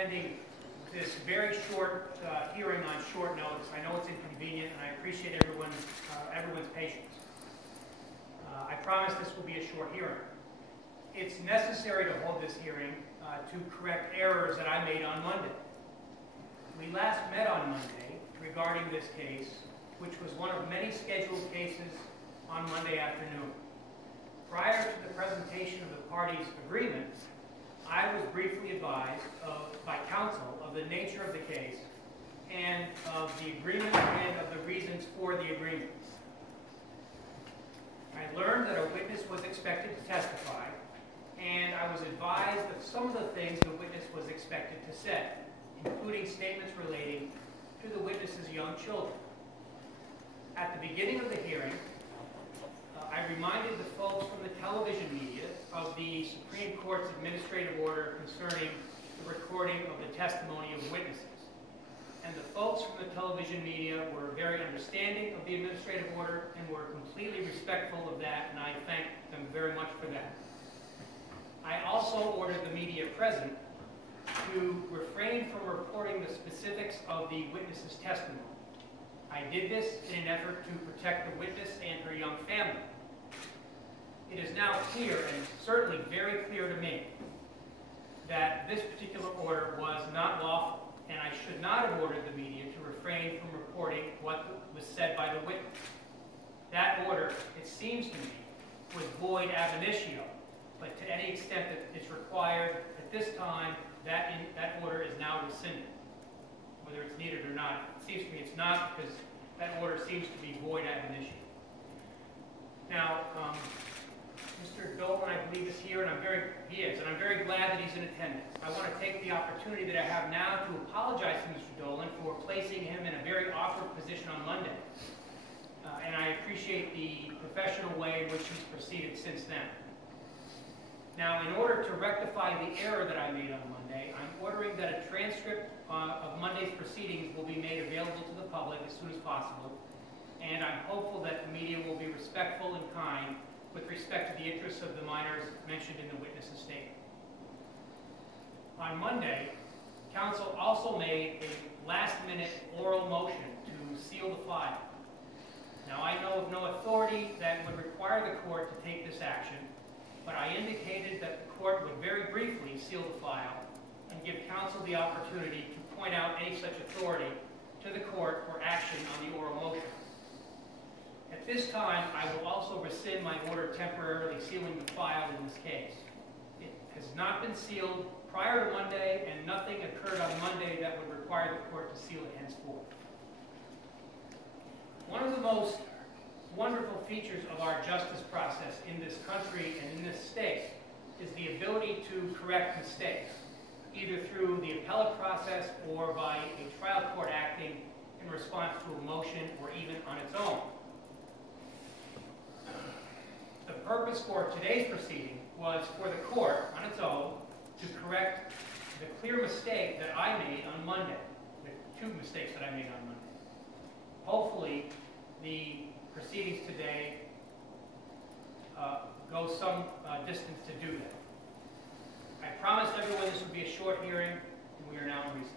attending this very short hearing on short notice. I know it's inconvenient, and I appreciate everyone's patience. I promise this will be a short hearing. It's necessary to hold this hearing to correct errors that I made on Monday. We last met on Monday regarding this case, which was one of many scheduled cases on Monday afternoon. Prior to the presentation of the parties' agreements, I was briefly advised by counsel of the nature of the case and of the agreement and of the reasons for the agreement. I learned that a witness was expected to testify, and I was advised of some of the things the witness was expected to say, including statements relating to the witness's young children. At the beginning of the hearing, I reminded the folks from the television media of the Supreme Court's administrative order concerning the recording of the testimony of witnesses. And the folks from the television media were very understanding of the administrative order and were completely respectful of that, and I thank them very much for that. I also ordered the media present to refrain from reporting the specifics of the witness's testimony. I did this in an effort to protect the witness and her young family. It is now clear, and certainly very clear to me, that this particular order was not lawful, and I should not have ordered the media to refrain from reporting what was said by the witness. That order, it seems to me, was void ab initio, but to any extent that it's required at this time, that order is now rescinded. Whether it's needed or not, it seems to me it's not, because that order seems to be void ab initio. Now, Mr. Dolan, I believe, is here, and I'm very glad that he's in attendance. I want to take the opportunity that I have now to apologize to Mr. Dolan for placing him in a very awkward position on Monday. And I appreciate the professional way in which he's proceeded since then. Now, in order to rectify the error that I made on Monday, I'm ordering that a transcript of Monday's proceedings will be made available to the public as soon as possible, and I'm hopeful that the media will be respectful and kind with respect to the interests of the minors mentioned in the witness's statement. On Monday, counsel also made a last-minute oral motion to seal the file. Now, I know of no authority that would require the court to take this action, but I indicated that the court would very briefly seal the file and give counsel the opportunity to point out any such authority to the court for action on the oral motion. At this time, I will also rescind my order temporarily sealing the file in this case. It has not been sealed prior to Monday, and nothing occurred on Monday that would require the court to seal it henceforth. One of the most wonderful features of our justice process in this country and in this state is the ability to correct mistakes, either through the appellate process or by a trial court acting in response to a motion or even on its own. The purpose for today's proceeding was for the court, on its own, to correct the clear mistake that I made on Monday, the two mistakes that I made on Monday. Hopefully, the proceedings today go some distance to do that. I promised everyone this would be a short hearing, and we are now in recess.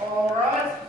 All right.